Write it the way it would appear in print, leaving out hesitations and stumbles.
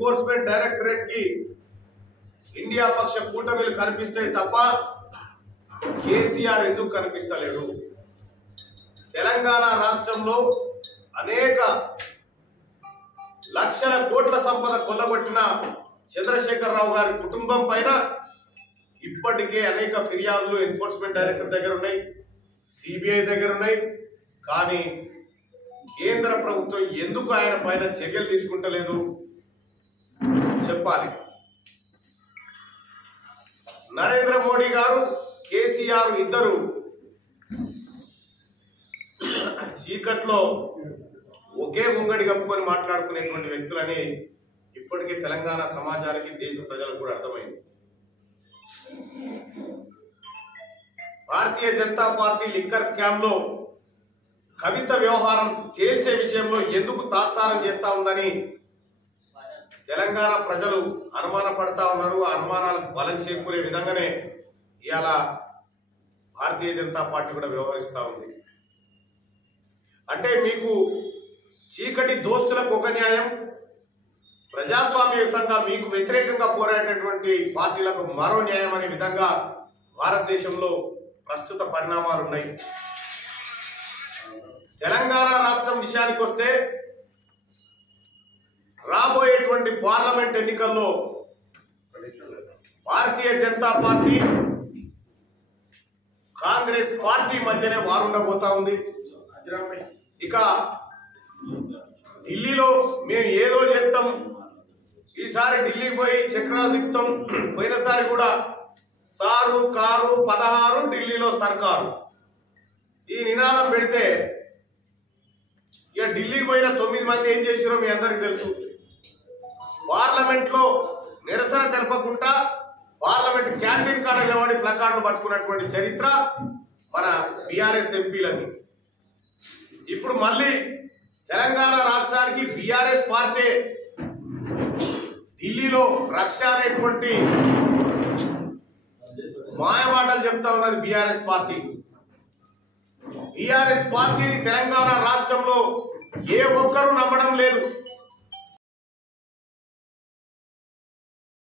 Enforcement directorate కి India పక్ష కూటమిలు కనిపిస్తాయి తప్ప కేసీఆర్ ఎందుకు కనిపిస్తలేడు? తెలంగాణ రాష్ట్రంలో అనేక లక్షల కోట్ల సంపద కొల్లగొట్టిన చంద్రశేఖరరావు గారి కుటుంబం పైన ఇప్పటికే అనేక ఫిర్యాదులు ఎన్ఫోర్స్మెంట్ డైరెక్టర్ దగ్గర ఉన్నాయి, సిబిఐ దగ్గర ఉన్నాయి. కానీ కేంద్ర ప్రభుత్వం ఎందుకు ఆయన పైన చర్యలు తీసుకుంటలేదు చెప్పాలి. నరేంద్ర మోడీ గారు, కేసీఆర్ ఇద్దరు చీకట్లో ఒకే ముంగడి కప్పుకొని మాట్లాడుకునేటువంటి వ్యక్తులని ఇప్పటికే తెలంగాణ సమాజానికి, దేశ ప్రజలకు కూడా అర్థమైంది. Bharatiya Janata party liquor scam లో కవిత వ్యవహారం తేల్చే విషయంలో ఎందుకు తాత్సారం చేస్తా ఉందని తెలంగాణ ప్రజలు అనుమానపడతా ఉన్నారు. ఆ అనుమానాలకు బలం చేకూరే విధంగానే ఇవాళ భారతీయ జనతా పార్టీ కూడా వ్యవహరిస్తూ ఉంది. అంటే మీకు చీకటి దోస్తులకు ఒక న్యాయం, ప్రజాస్వామ్యయుతంగా మీకు వ్యతిరేకంగా పోరాడేటువంటి పార్టీలకు మరో న్యాయం అనే విధంగా భారతదేశంలో ప్రస్తుత పరిణామాలు ఉన్నాయి. తెలంగాణ రాష్ట్రం విషయానికి వస్తే రాబోయేటువంటి పార్లమెంట్ ఎన్నికల్లో భారతీయ జనతా పార్టీ, కాంగ్రెస్ పార్టీ మధ్యనే వారుండబోతా ఉంది. ఇక ఢిల్లీలో మేము ఏదో చేస్తాం, ఈసారి ఢిల్లీకి పోయి చక్రాలు తిప్పుతాం, పోయినసారి కూడా సారు కారు 16 ఢిల్లీలో సర్కారు ఈ నినాదం పెడితే ఇక ఢిల్లీకి పోయిన 9 మంది ఏం చేసిరో మీ అందరికి తెలుసు. పార్లమెంట్ లో నిరసన తెలపకుండా పార్లమెంట్ క్యాంటీన్ కాడ నిలబడి ప్లకార్డులు పట్టుకున్నటువంటి చరిత్ర మన బీఆర్ఎస్ ఎంపీలని. ఇప్పుడు మళ్ళీ తెలంగాణ రాష్ట్రానికి బీఆర్ఎస్ పార్టీ ఢిల్లీలో రక్ష అనేటువంటి మాయమాటలు చెప్తా ఉన్నది బీఆర్ఎస్ పార్టీ. బీఆర్ఎస్ పార్టీని తెలంగాణ రాష్ట్రంలో ఏ ఒక్కరూ నమ్మడం లేదు.